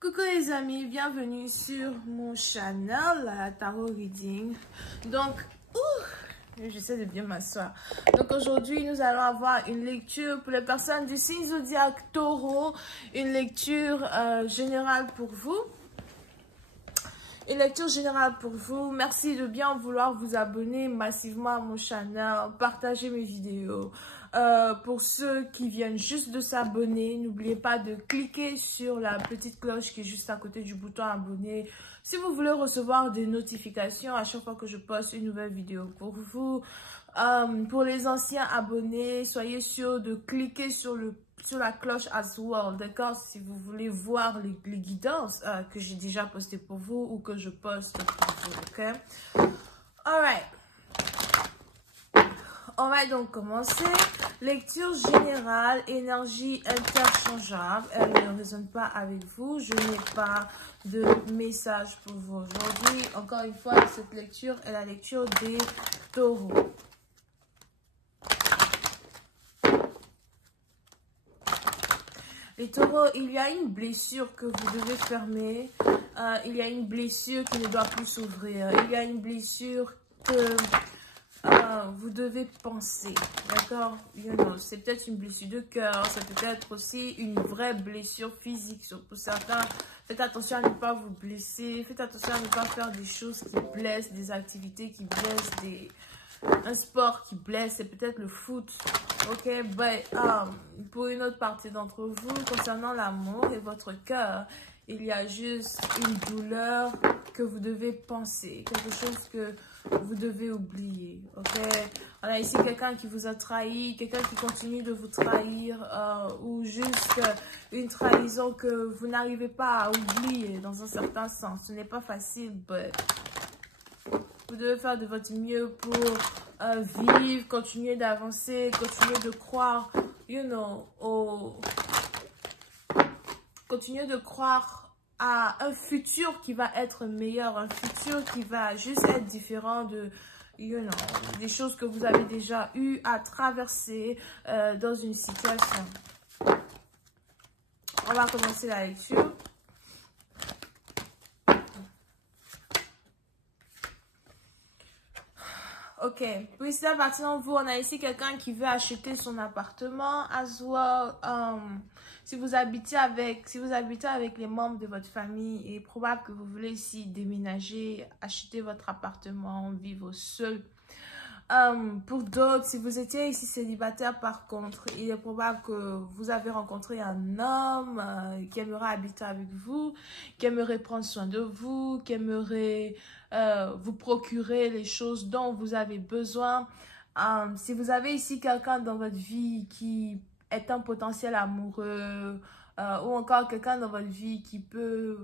Coucou les amis, bienvenue sur mon channel Tarot Reading. Donc, j'essaie de bien m'asseoir. Donc aujourd'hui, nous allons avoir une lecture pour les personnes du signe zodiaque Taureau, une lecture générale pour vous. Une lecture générale pour vous. Merci de bien vouloir vous abonner massivement à mon channel, partager mes vidéos. Pour ceux qui viennent juste de s'abonner, n'oubliez pas de cliquer sur la petite cloche qui est juste à côté du bouton abonner. Si vous voulez recevoir des notifications à chaque fois que je poste une nouvelle vidéo pour vous. Pour les anciens abonnés, soyez sûrs de cliquer sur la cloche as well, d'accord? Si vous voulez voir les guidances que j'ai déjà postées pour vous ou que je poste pour vous, ok? Alright. On va donc commencer. Lecture générale, énergie interchangeable. Elle ne résonne pas avec vous. Je n'ai pas de message pour vous aujourd'hui. Encore une fois, cette lecture est la lecture des taureaux. Les taureaux, il y a une blessure que vous devez fermer. Il y a une blessure qui ne doit plus s'ouvrir. Il y a une blessure que vous devez penser. D'accord? C'est peut-être une blessure de cœur. C'est peut-être aussi une vraie blessure physique. Pour certains, faites attention à ne pas vous blesser. Faites attention à ne pas faire des choses qui blessent, des activités qui blessent, un sport qui blesse. C'est peut-être le foot. Ok, pour une autre partie d'entre vous, concernant l'amour et votre cœur, il y a juste une douleur que vous devez penser, quelque chose que vous devez oublier. Ok, on a ici quelqu'un qui vous a trahi, quelqu'un qui continue de vous trahir, ou juste une trahison que vous n'arrivez pas à oublier dans un certain sens. Ce n'est pas facile, mais vous devez faire de votre mieux pour vivre, continuer d'avancer, continuer de croire, continuer de croire à un futur qui va être meilleur, un futur qui va juste être différent de, des choses que vous avez déjà eu à traverser dans une situation. On va commencer la lecture. Ok, puis c'est à partir de vous, on a ici quelqu'un qui veut acheter son appartement, as well. Si vous habitez avec les membres de votre famille, il est probable que vous voulez ici déménager, acheter votre appartement, vivre seul. Pour d'autres, si vous étiez ici célibataire par contre, il est probable que vous avez rencontré un homme qui aimerait habiter avec vous, qui aimerait prendre soin de vous, qui aimerait vous procurer les choses dont vous avez besoin. Si vous avez ici quelqu'un dans votre vie qui est un potentiel amoureux ou encore quelqu'un dans votre vie qui peut,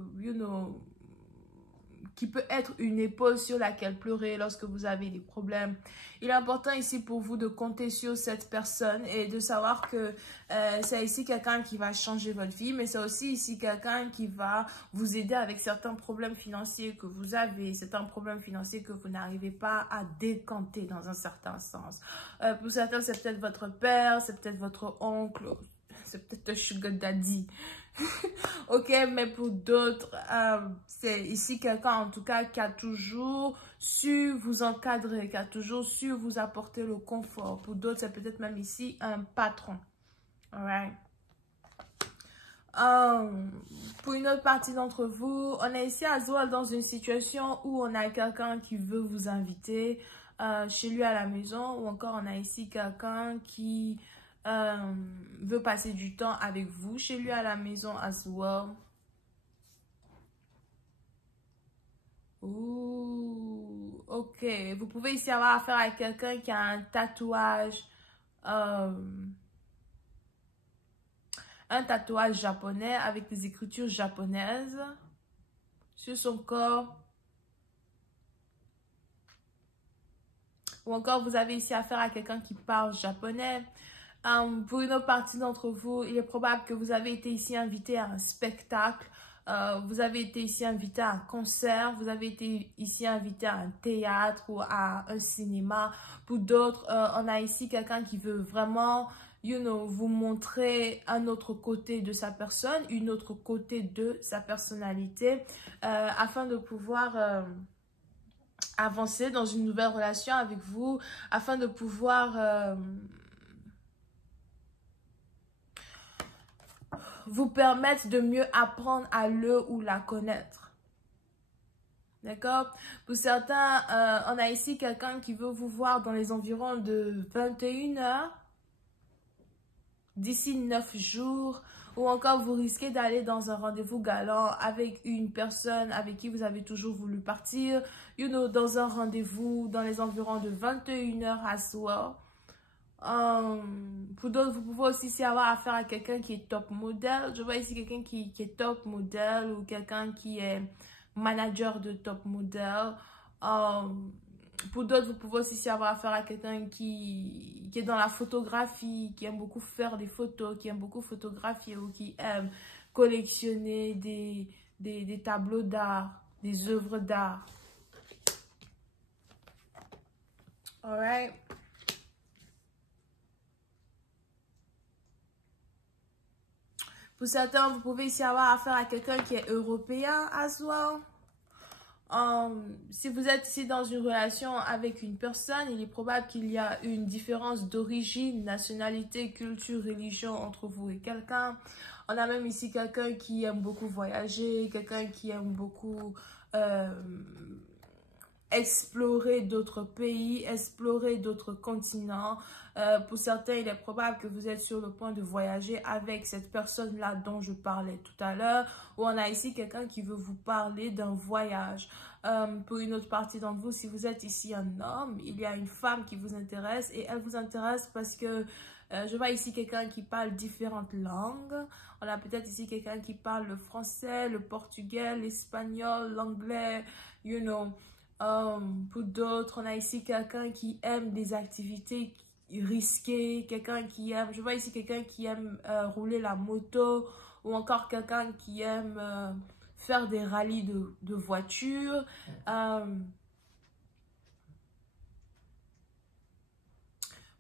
qui peut être une épaule sur laquelle pleurer lorsque vous avez des problèmes. Il est important ici pour vous de compter sur cette personne et de savoir que c'est ici quelqu'un qui va changer votre vie, mais c'est aussi ici quelqu'un qui va vous aider avec certains problèmes financiers que vous avez, certains problèmes financiers que vous n'arrivez pas à décanter dans un certain sens. Pour certains, c'est peut-être votre père, c'est peut-être votre oncle, c'est peut-être un sugar daddy. Ok, mais pour d'autres, c'est ici quelqu'un en tout cas qui a toujours su vous encadrer, qui a toujours su vous apporter le confort. Pour d'autres, c'est peut-être même ici un patron. Alright. Pour une autre partie d'entre vous, on est ici à Zoal dans une situation où on a quelqu'un qui veut vous inviter chez lui à la maison, ou encore on a ici quelqu'un qui veut passer du temps avec vous chez lui à la maison as well. Ouh, ok. Vous pouvez ici avoir affaire à quelqu'un qui a un tatouage japonais avec des écritures japonaises sur son corps. Ou encore vous avez ici affaire à quelqu'un qui parle japonais. Pour une autre partie d'entre vous, il est probable que vous avez été ici invité à un spectacle, vous avez été ici invité à un concert, vous avez été ici invité à un théâtre ou à un cinéma. Pour d'autres, on a ici quelqu'un qui veut vraiment vous montrer un autre côté de sa personne, une autre côté de sa personnalité, afin de pouvoir avancer dans une nouvelle relation avec vous, afin de pouvoir vous permettre de mieux apprendre à le ou la connaître. D'accord? Pour certains, on a ici quelqu'un qui veut vous voir dans les environs de 21 heures, d'ici 9 jours, ou encore vous risquez d'aller dans un rendez-vous galant avec une personne avec qui vous avez toujours voulu partir, dans un rendez-vous dans les environs de 21 heures à soir. Pour d'autres, vous pouvez aussi avoir affaire à quelqu'un qui est top modèle. Je vois ici quelqu'un qui est top modèle ou quelqu'un qui est manager de top modèle. Pour d'autres, vous pouvez aussi avoir affaire à quelqu'un qui est dans la photographie, qui aime beaucoup faire des photos, qui aime beaucoup photographier ou qui aime collectionner des tableaux d'art, des œuvres d'art. Alright. Pour certains, vous pouvez ici avoir affaire à quelqu'un qui est européen as well. Si vous êtes ici dans une relation avec une personne, il est probable qu'il y a une différence d'origine, nationalité, culture, religion entre vous et quelqu'un. On a même ici quelqu'un qui aime beaucoup voyager, quelqu'un qui aime beaucoup explorer d'autres pays, explorer d'autres continents. Pour certains, il est probable que vous êtes sur le point de voyager avec cette personne-là dont je parlais tout à l'heure. Ou on a ici quelqu'un qui veut vous parler d'un voyage. Pour une autre partie d'entre vous, si vous êtes ici un homme, il y a une femme qui vous intéresse et elle vous intéresse parce que je vois ici quelqu'un qui parle différentes langues. On a peut-être ici quelqu'un qui parle le français, le portugais, l'espagnol, l'anglais, Pour d'autres, on a ici quelqu'un qui aime des activités risquées, quelqu'un qui aime, je vois ici quelqu'un qui aime rouler la moto ou encore quelqu'un qui aime faire des rallyes de voitures.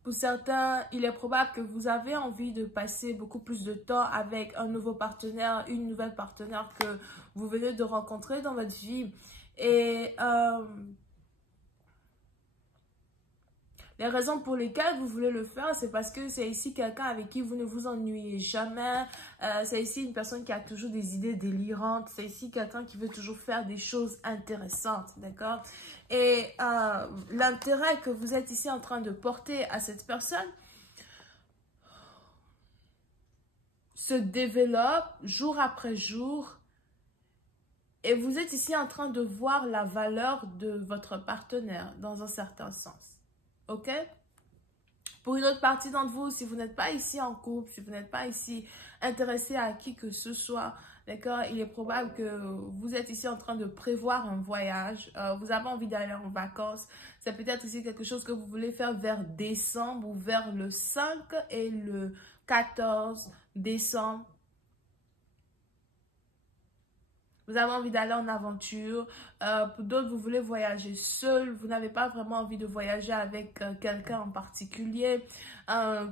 Pour certains, il est probable que vous avez envie de passer beaucoup plus de temps avec un nouveau partenaire, une nouvelle partenaire que vous venez de rencontrer dans votre vie. Et les raisons pour lesquelles vous voulez le faire, c'est parce que c'est ici quelqu'un avec qui vous ne vous ennuyez jamais. C'est ici une personne qui a toujours des idées délirantes. C'est ici quelqu'un qui veut toujours faire des choses intéressantes, d'accord? Et l'intérêt que vous êtes ici en train de porter à cette personne se développe jour après jour. Et vous êtes ici en train de voir la valeur de votre partenaire dans un certain sens. Ok? Pour une autre partie d'entre vous, si vous n'êtes pas ici en couple, si vous n'êtes pas ici intéressé à qui que ce soit, d'accord, il est probable que vous êtes ici en train de prévoir un voyage. Vous avez envie d'aller en vacances. C'est peut-être ici quelque chose que vous voulez faire vers décembre ou vers le 5 et le 14 décembre. Vous avez envie d'aller en aventure. Pour d'autres, vous voulez voyager seul. Vous n'avez pas vraiment envie de voyager avec quelqu'un en particulier.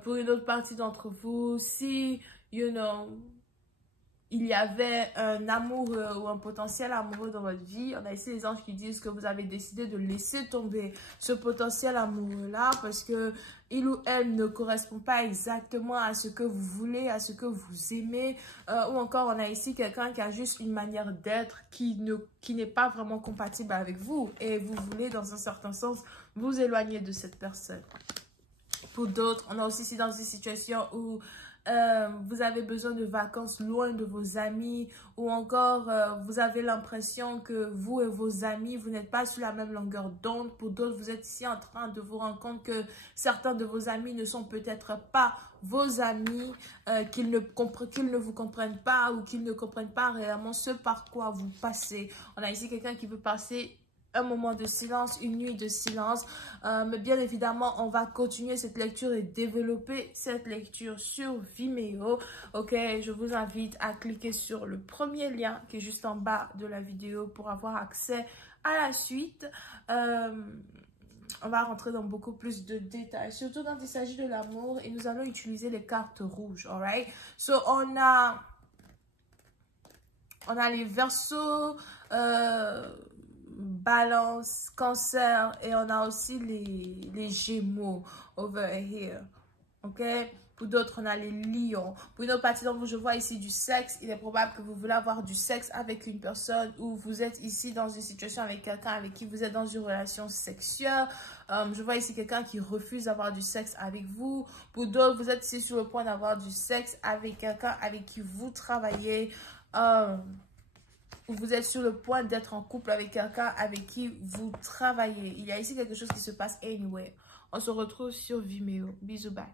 Pour une autre partie d'entre vous, si, il y avait un amoureux ou un potentiel amoureux dans votre vie, on a ici les anges qui disent que vous avez décidé de laisser tomber ce potentiel amoureux-là parce que il ou elle ne correspond pas exactement à ce que vous voulez, à ce que vous aimez. Ou encore, on a ici quelqu'un qui a juste une manière d'être qui n'est pas vraiment compatible avec vous. Et vous voulez, dans un certain sens, vous éloigner de cette personne. Pour d'autres, on a aussi ici dans une situation où vous avez besoin de vacances loin de vos amis ou encore vous avez l'impression que vous et vos amis, vous n'êtes pas sur la même longueur d'onde. Pour d'autres, vous êtes ici en train de vous rendre compte que certains de vos amis ne sont peut-être pas vos amis, qu'ils ne vous comprennent pas ou qu'ils ne comprennent pas réellement ce par quoi vous passez. On a ici quelqu'un qui veut passer un moment de silence, une nuit de silence. Mais bien évidemment, on va continuer cette lecture et développer cette lecture sur Vimeo. Ok, je vous invite à cliquer sur le premier lien qui est juste en bas de la vidéo pour avoir accès à la suite. on va rentrer dans beaucoup plus de détails, surtout quand il s'agit de l'amour, et nous allons utiliser les cartes rouges, alright? So, on a les Verseaux, Balance, Cancer, et on a aussi les Gémeaux over here, ok? Pour d'autres, on a les lions. Pour une autre partie d'entre vous, je vois ici du sexe. Il est probable que vous voulez avoir du sexe avec une personne, ou vous êtes ici dans une situation avec quelqu'un avec qui vous êtes dans une relation sexuelle. Je vois ici quelqu'un qui refuse d'avoir du sexe avec vous. Pour d'autres, vous êtes ici sur le point d'avoir du sexe avec quelqu'un avec qui vous travaillez. Vous êtes sur le point d'être en couple avec quelqu'un avec qui vous travaillez. Il y a ici quelque chose qui se passe anywhere. On se retrouve sur Vimeo. Bisous, bye.